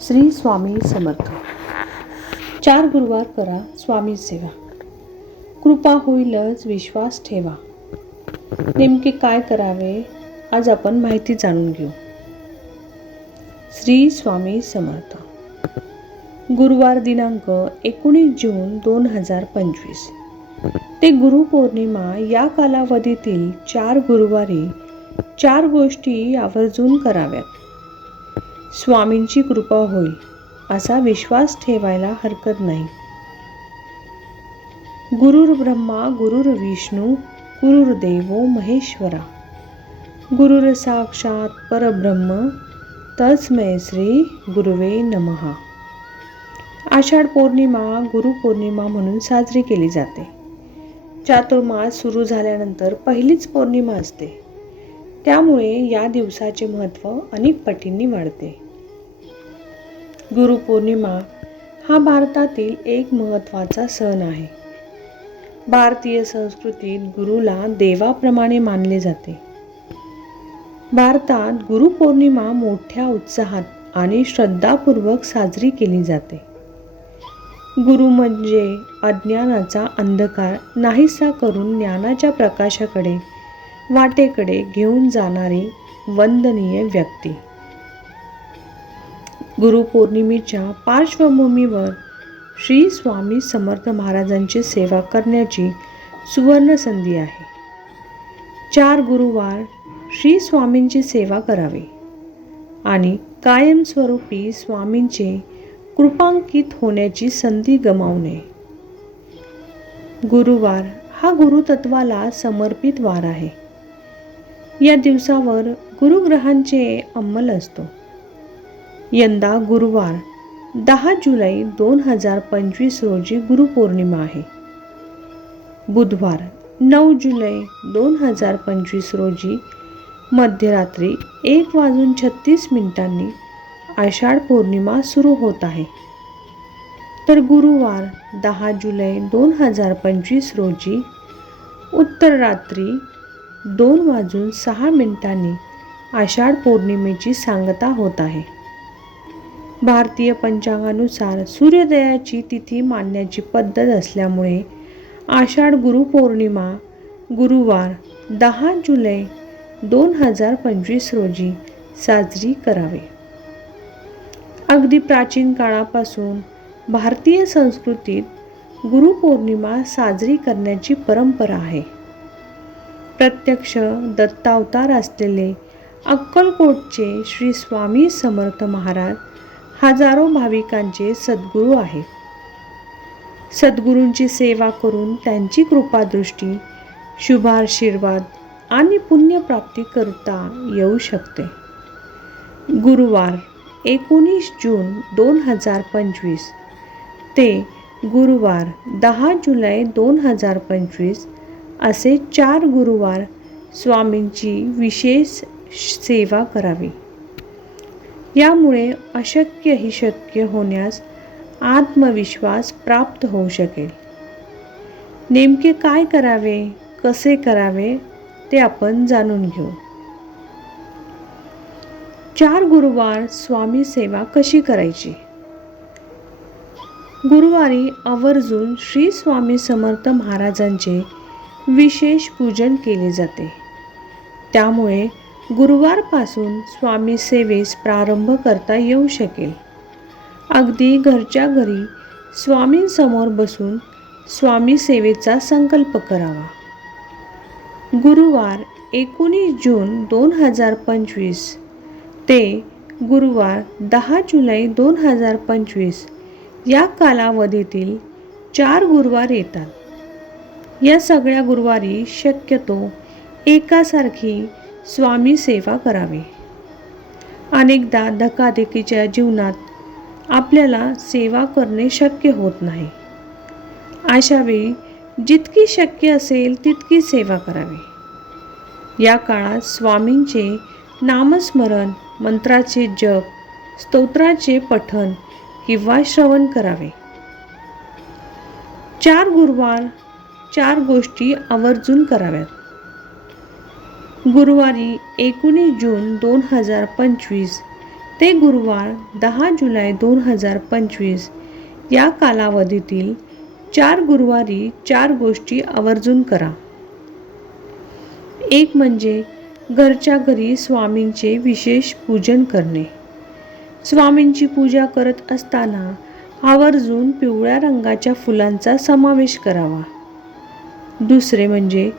श्री स्वामी समर्थ. चार गुरुवार करा स्वामी सेवा. कृपा होईलच विश्वास ठेवा. नेमके काय करावे आज आपण माहिती जाणून घेऊ. श्री स्वामी समर्थ. गुरुवार दिनांक एकोणीस जून दोन हजार पंचवीस. ते गुरुपौर्णिमा या कालावधीतील चार गुरुवारी चार गोष्टी आवर्जून कराव्यात. स्वामींची कृपा होईल असा विश्वास ठेवायला हरकत नाही. गुरुर ब्रह्मा गुरुर विष्णू गुरुर्देव महेश्वरा. गुरुर साक्षात परब्रह्म तस्मय श्री गुरुवे नमहा आषाढ पौर्णिमा गुरुपौर्णिमा म्हणून साजरी केली जाते. चातुर्मास सुरू झाल्यानंतर पहिलीच पौर्णिमा असते. त्यामुळे या दिवसाचे महत्त्व अनेक पटींनी वाढते. गुरुपौर्णिमा हा भारतातील एक महत्त्वाचा सण आहे. भारतीय संस्कृतीत गुरुला देवाप्रमाणे मानले जाते. भारतात गुरुपौर्णिमा मोठ्या उत्साहात आणि श्रद्धापूर्वक साजरी केली जाते. गुरु म्हणजे अज्ञानाचा अंधकार नाहीसा करून ज्ञानाच्या प्रकाशाकडे वाटेकडे घेऊन जाणारी वंदनीय व्यक्ती. गुरुपौर्णिमेच्या पार्श्वभूमीवर श्री स्वामी समर्थ महाराजांची सेवा करण्याची सुवर्ण संधी आहे. चार गुरुवार श्री स्वामींची सेवा करावी आणि कायमस्वरूपी स्वामींचे कृपांकित होण्याची संधी गमावू नये गुरुवार हा गुरुतत्वाला समर्पित वार आहे. या दिवसावर गुरुग्रहांचे अंमल असतो. यंदा गुरुवार दहा जुलै दोन हजार पंचवीस रोजी गुरुपौर्णिमा आहे. बुधवार नऊ जुलै दोन हजार पंचवीस रोजी मध्यरात्री एक वाजून छत्तीस मिनिटांनी आषाढ पौर्णिमा सुरू होत आहे. तर गुरुवार दहा जुलै दोन हजार पंचवीस रोजी उत्तर रात्री दोन वाजून सहा मिनिटांनी आषाढ पौर्णिमेची सांगता होत आहे. भारतीय पंचांगानुसार सूर्योदयाची तिथी मानण्याची पद्धत असल्यामुळे आषाढ गुरुपौर्णिमा गुरुवार दहा जुलै दोन हजार पंचवीस रोजी साजरी करावी. अगदी प्राचीन काळापासून भारतीय संस्कृतीत गुरुपौर्णिमा साजरी करण्याची परंपरा आहे. प्रत्यक्ष दत्तावतार असलेले अक्कलकोटचे श्री स्वामी समर्थ महाराज हजारो भाविकांचे सद्गुरू आहेत. सद्गुरूंची सेवा करून त्यांची कृपादृष्टी शुभाशीर्वाद आणि पुण्यप्राप्ती करता येऊ शकते. गुरुवार एकोणीस जून दोन हजार पंचवीस ते गुरुवार दहा जुलै दोन हजार पंचवीस असे चार गुरुवार स्वामींची विशेष सेवा करावी. यामुळे अशक्य ही शक्य होण्यास आत्मविश्वास प्राप्त होऊ शकेल. नेमके काय करावे कसे करावे ते आपण जाणून घेऊ. चार गुरुवार स्वामी सेवा कशी करायची? गुरुवारी आवर्जून श्री स्वामी समर्थ महाराजांचे विशेष पूजन केले जाते. त्यामुळे गुरुवारपासून स्वामी सेवेस प्रारंभ करता येऊ शकेल. अगदी घरच्या घरी स्वामींसमोर बसून स्वामी सेवेचा संकल्प करावा. गुरुवार एकोणीस जून दोन हजार पंचवीस ते गुरुवार दहा जुलै दोन हजार पंचवीस या कालावधीतील चार गुरुवार येतात. या सगळ्या गुरुवारी शक्यतो एकासारखी स्वामी सेवा करावी. अनेकदा धकाधकीच्या जीवनात आपल्याला सेवा करणे शक्य होत नाही. अशावेळी जितकी शक्य असेल तितकी सेवा करावी. या काळात स्वामींचे नामस्मरण मंत्राचे जप स्तोत्राचे पठन किंवा श्रवण करावे. चार गुरुवार चार गोष्टी आवर्जून कराव्यात. गुरुवारी एकोणीस जून दोन हजार पंचवीस ते गुरुवार दहा जुलै दोन हजार पंचवीस. या कालावधीतील चार गुरुवारी चार गोष्टी आवर्जून करा. एक म्हणजे घरच्या घरी स्वामींचे विशेष पूजन करणे. स्वामींची पूजा करत असताना आवर्जून पिवळ्या रंगाच्या फुलांचा समावेश करावा. दुसरे म्हणजे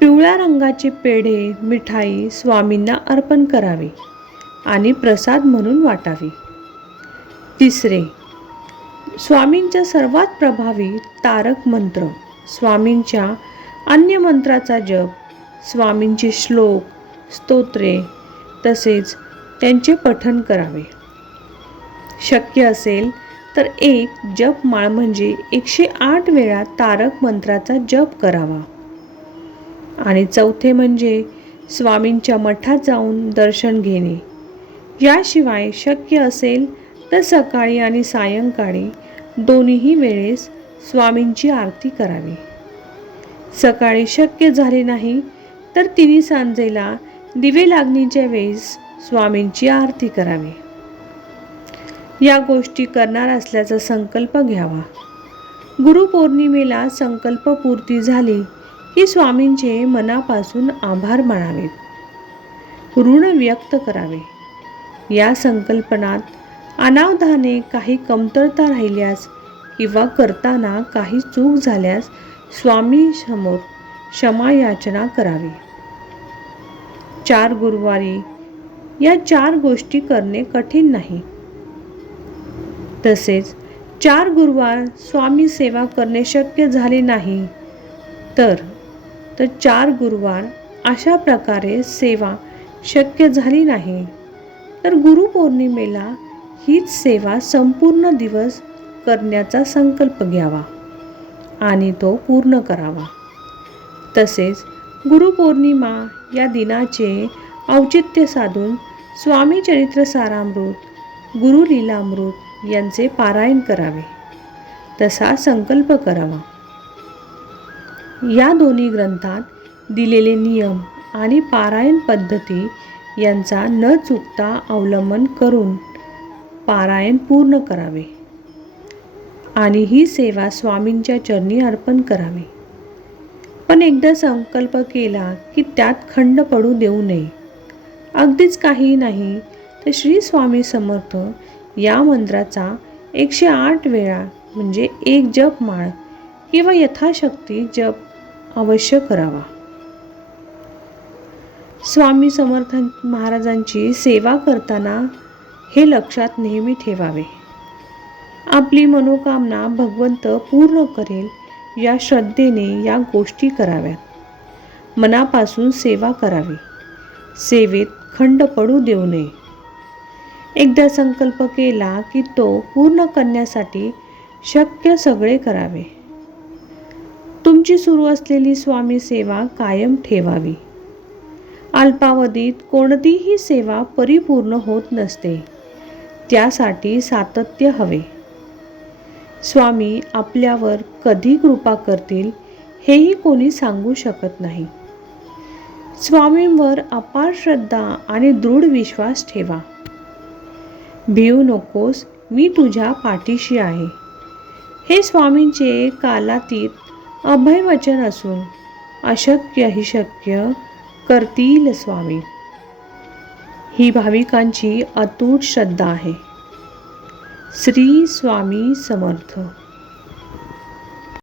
पिवळ्या रंगाचे पेढे मिठाई स्वामींना अर्पण करावी आणि प्रसाद म्हणून वाटावी. तिसरे स्वामींच्या सर्वात प्रभावी तारक मंत्र स्वामींच्या अन्य मंत्राचा जप स्वामींचे श्लोक स्तोत्रे तसेच त्यांचे पठन करावे. शक्य असेल तर एक जपमाळ म्हणजे एकशे आठ वेळा तारक मंत्राचा जप करावा. आणि चौथे म्हणजे स्वामींच्या मठात जाऊन दर्शन घेणे. याशिवाय शक्य असेल तर सकाळी आणि सायंकाळी दोन्हीही वेळेस स्वामींची आरती करावी. सकाळी शक्य झाले नाही तर तिन्ही सांजेला दिवे लागणीच्या वेळेस स्वामींची आरती करावी. या गोष्टी करणार असल्याचा संकल्प घ्यावा. गुरुपौर्णिमेला संकल्पपूर्ती झाली की स्वामींचे मनापासून आभार मानावेत. ऋण व्यक्त करावे. या संकल्पनात अनावधाने काही कमतरता राहिल्यास किंवा करताना काही चूक झाल्यास स्वामी समोर क्षमायाचना करावी. चार गुरुवारी या चार गोष्टी करणे कठीण नाही. तसेच चार गुरुवार स्वामी सेवा करणे शक्य झाले नाही तर तर चार गुरुवार अशा प्रकारे सेवा शक्य झाली नाही. तर गुरुपौर्णिमेला हीच सेवा संपूर्ण दिवस करण्याचा संकल्प घ्यावा आणि तो पूर्ण करावा. तसेच गुरुपौर्णिमा या दिनाचे औचित्य साधून स्वामी चरित्र सारामृत गुरुलीलामृत यांचे पारायण करावे. तसा संकल्प करावा. या दोन्ही ग्रंथात दिलेले नियम आणि पारायण पद्धती यांचा न चुकता अवलंबन करून पारायण पूर्ण करावे. आणि ही सेवा स्वामींच्या चरणी अर्पण करावी. पण एकदा संकल्प केला की त्यात खंड पडू देऊ नये. अगदीच काही नाही तर श्री स्वामी समर्थ या मंत्राचा एकशे आठ वेळा म्हणजे एक जप माळ किंवा यथाशक्ती जप अवश्य करावा. स्वामी समर्थ महाराजांची सेवा करताना हे लक्षात नेहमी ठेवावे. आपली मनोकामना भगवंत पूर्ण करेल या श्रद्धेने या गोष्टी कराव्यात. मनापासून सेवा करावी. सेवेत खंड पडू देऊ नये. एकदा संकल्प केला की तो पूर्ण करण्यासाठी शक्य सगळे करावे. तुमची सुरू असलेली स्वामी सेवा कायम ठेवावी. अल्पावधीत कोणतीही सेवा परिपूर्ण होत नसते. त्यासाठी सातत्य हवे. स्वामी आपल्यावर कधी कृपा करतील हेही कोणी सांगू शकत नाही. स्वामींवर अपार श्रद्धा आणि दृढ विश्वास ठेवा. भिऊ नकोस मी तुझ्या पाठीशी आहे. हे स्वामींचे कालातीत अभय वचन असून अशक्य ही शक्य करतील स्वामी. ही भाविकांची अतूट श्रद्धा आहे. श्री स्वामी समर्थ.